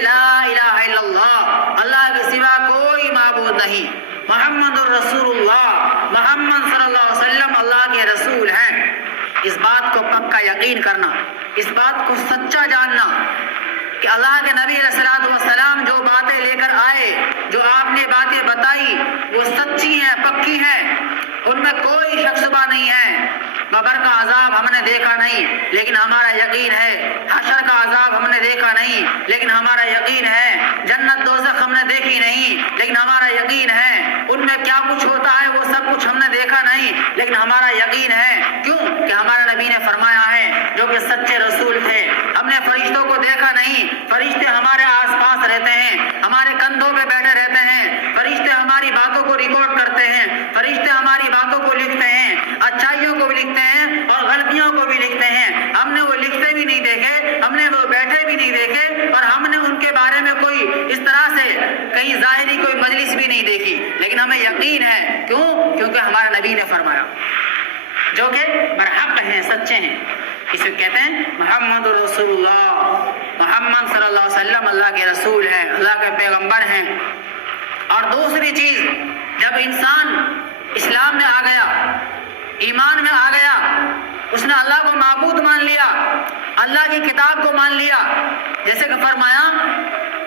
لا الہ الا اللہ، اللہ کے سوا کوئی معبود نہیں، محمد الرسول اللہ، محمد صلی اللہ علیہ وسلم اللہ کے رسول ہیں۔ اس بات کو پکا یقین کرنا، اس بات کو سچا جاننا کہ اللہ کے نبی علیہ الصلوۃ والسلام جو باتیں لے کر آئے، جو آپ نے باتیں بتائی، وہ سچی ہیں، پکی ہیں، ان میں کوئی شک شبہ نہیں ہے۔ قبر کا عذاب ہم نے دیکھا نہیں، لیکن ہمارا یقین ہے، حشر کا عذاب ہم نے دیکھا نہیں، لیکن ہمارا یقین ہے، جنت دوزخ ہم نے دیکھی نہیں، لیکن ہمارا یقین ہے، ان میں کیا کچھ ہوتا ہے وہ سب کچھ ہم نے دیکھا نہیں، لیکن ہمارا یقین ہے۔ کیوں کہ ہمارے نبی نے فرمایا ہے، جو کہ سچے رسول تھے، ہم نے فرشتوں کو دیکھا نہیں، فرشتے ہمارے آس پاس رہتے ہیں، ہمارے کندھوں پہ بیٹھے رہتے ہیں، فرشتے ہماری باتوں کو ریکارڈ کرتے ہیں، فرشتے ہماری باتوں کو لکھتے ہیں، اچھائیوں کو بھی لکھتے ہیں اور غلطیوں کو بھی لکھتے ہیں۔ ہم نے وہ لکھتے بھی نہیں دیکھے، ہم نے وہ بیٹھے بھی نہیں دیکھے، اور ہم نے ان کے بارے میں کوئی اس طرح سے کہیں ظاہری کوئی مجلس بھی نہیں دیکھی، لیکن ہمیں یقین ہے۔ کیوں؟ کیونکہ ہمارے نبی نے فرمایا، جو کہ برحق ہیں، سچے ہیں۔ اسے کہتے ہیں محمد رسول اللہ، محمد صلی اللہ علیہ وسلم اللہ کے رسول ہیں، اللہ کے پیغمبر ہیں۔ اور دوسری چیز، جب انسان اسلام میں آ گیا، ایمان میں آ گیا، اس نے اللہ کو معبود مان لیا، اللہ کی کتاب کو مان لیا، جیسے کہ فرمایا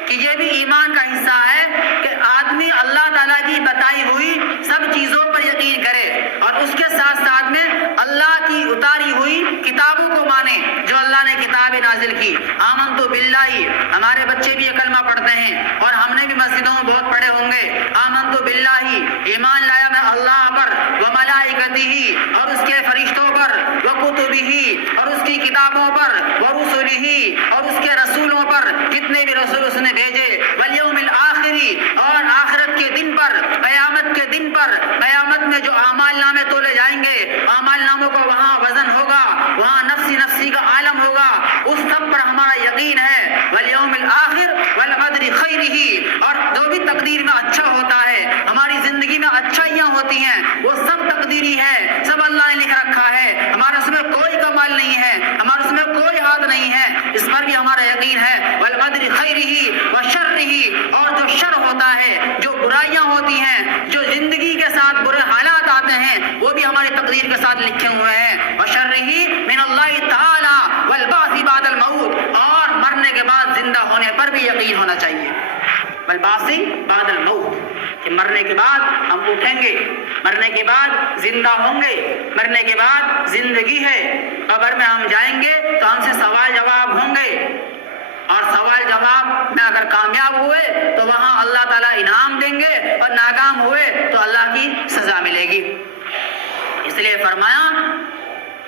کہ یہ بھی ایمان کا حصہ ہے کہ آدمی اللہ تعالیٰ کی بتائی ہوئی سب چیزوں پر یقین کرے، اور اس کے ساتھ ساتھ میں اللہ کی اتاری ہوئی کتابوں کو مانے جو اللہ نے کتابیں نازل کی۔ آمنت باللہ، ہمارے بچے بھی یہ کلمہ پڑھتے ہیں، اور ہم نے بھی مسجدوں میں بہت پڑھے ہوں گے۔ آمنت باللہ، ایمان لایا میں اللہ پر، و ملائکتہ، اور اس کے فرشتوں پر، و کتبہ، اور اس کی کتابوں پر، و رسلہ، اور اس کے رسولوں پر، کتنے بھی رسول اس نے بھیجے، والیوم الآخری، اور آخرت کے دن پر، قیامت کے دن پر، قیامت میں جو اعمال نامے تولے جائیں گے، اعمال ناموں کو وہاں وزن ہوگا، وہاں نفسی نفسی کا عالم ہوگا، اس سب پر ہمارا یقین ہے۔ والیوم الآخر والقدر خیرہ، اور جو بھی تقدیر میں اچھا ہوتا ہے، ہماری زندگی میں اچھائیاں ہوتی ہیں، وہ سب تقدیری ہے، سب اللہ نے لکھ رکھا ہے، ہمارا اس میں کوئی کمال نہیں ہے، ہمارا اس میں کوئی ہاتھ نہیں ہے، اس پر بھی ہمارا یقین ہے۔ والقدر خیرہ وشرہ، اور جو شر ہوتا ہے، جو برائیاں ہوتی ہیں، جو زندگی کے ساتھ برے حالات آتے ہیں، وہ بھی ہماری تقدیر کے ساتھ لکھے ہوئے ہیں۔ وشرہ من اللہ تعالی والبعث بعد الموت، اور مرنے کے بعد زندہ ہونے پر بھی یقین ہونا چاہیے۔ والبعث بعد الموت، کہ مرنے کے بعد ہم اٹھیں گے، مرنے کے بعد زندہ ہوں گے، مرنے کے بعد زندگی ہے، قبر میں ہم جائیں گے تو ہم سے سوال جواب ہوں گے، اور سوال جواب میں اگر کامیاب ہوئے تو وہاں اللہ تعالیٰ انعام دیں گے، اور ناکام ہوئے تو اللہ کی سزا ملے گی۔ اس لیے فرمایا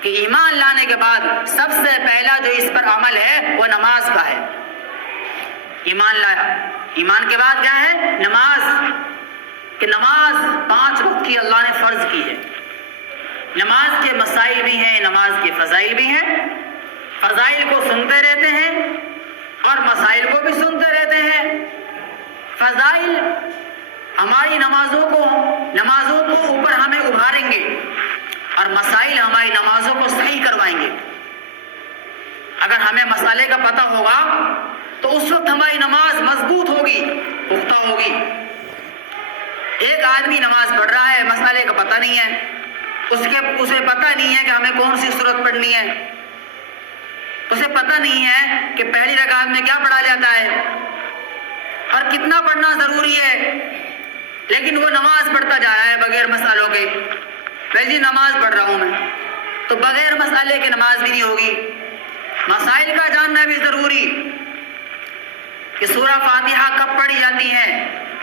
کہ ایمان لانے کے بعد سب سے پہلا جو اس پر عمل ہے وہ نماز کا ہے۔ ایمان لایا، ایمان کے بعد کیا ہے؟ نماز، کہ نماز 5 وقت کی اللہ نے فرض کی ہے۔ نماز کے مسائل بھی ہیں، نماز کے فضائل بھی ہیں، فضائل کو سنتے رہتے ہیں اور مسائل کو بھی سنتے رہتے ہیں۔ فضائل ہماری نمازوں کو اوپر ہمیں ابھاریں گے، اور مسائل ہماری نمازوں کو صحیح کروائیں گے۔ اگر ہمیں مسئلے کا پتہ ہوگا تو اس وقت ہماری نماز مضبوط ہوگی، پختہ ہوگی۔ ایک آدمی نماز پڑھ رہا ہے، مسئلے کا پتہ نہیں ہے، اسے پتہ نہیں ہے کہ ہمیں کون سی سورت پڑھنی ہے، اسے پتہ نہیں ہے کہ پہلی رکعت میں کیا پڑھا جاتا ہے اور کتنا پڑھنا ضروری ہے، لیکن وہ نماز پڑھتا جا رہا ہے بغیر مسئلوں کے۔ ویسی نماز پڑھ رہا ہوں میں، تو بغیر مسئلے کے نماز بھی نہیں ہوگی۔ مسائل کا جاننا بھی ضروری، کہ سورہ فاتحہ کب پڑھی جاتی ہے،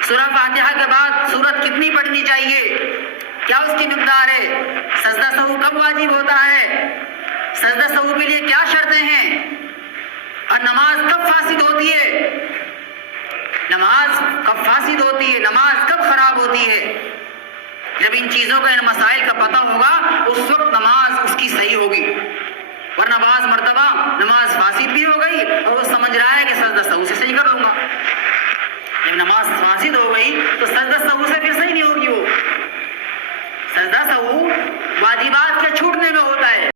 سورہ فاتحہ کے بعد سورت کتنی پڑھنی چاہیے، کیا اس کی مقدار ہے، سجدہ سہو کب واجب ہوتا ہے، سجدہ سہو کے لیے کیا شرطیں ہیں، اور نماز کب فاسد ہوتی ہے، نماز کب فاسد ہوتی ہے، نماز کب خراب ہوتی ہے۔ جب ان چیزوں کا، ان مسائل کا پتہ ہوگا، اس وقت نماز اس کی صحیح ہوگی، ورنہ بعض مرتبہ نماز فاسد بھی ہو گئی اور وہ سمجھ رہا ہے کہ سجدہ سہو سے صحیح کر لوں گا۔ جب نماز فاسد ہو گئی تو سجدہ سہو سے پھر صحیح نہیں ہوگی۔ وہ سجدہ سہو واجبات کے چھوٹنے میں ہوتا ہے۔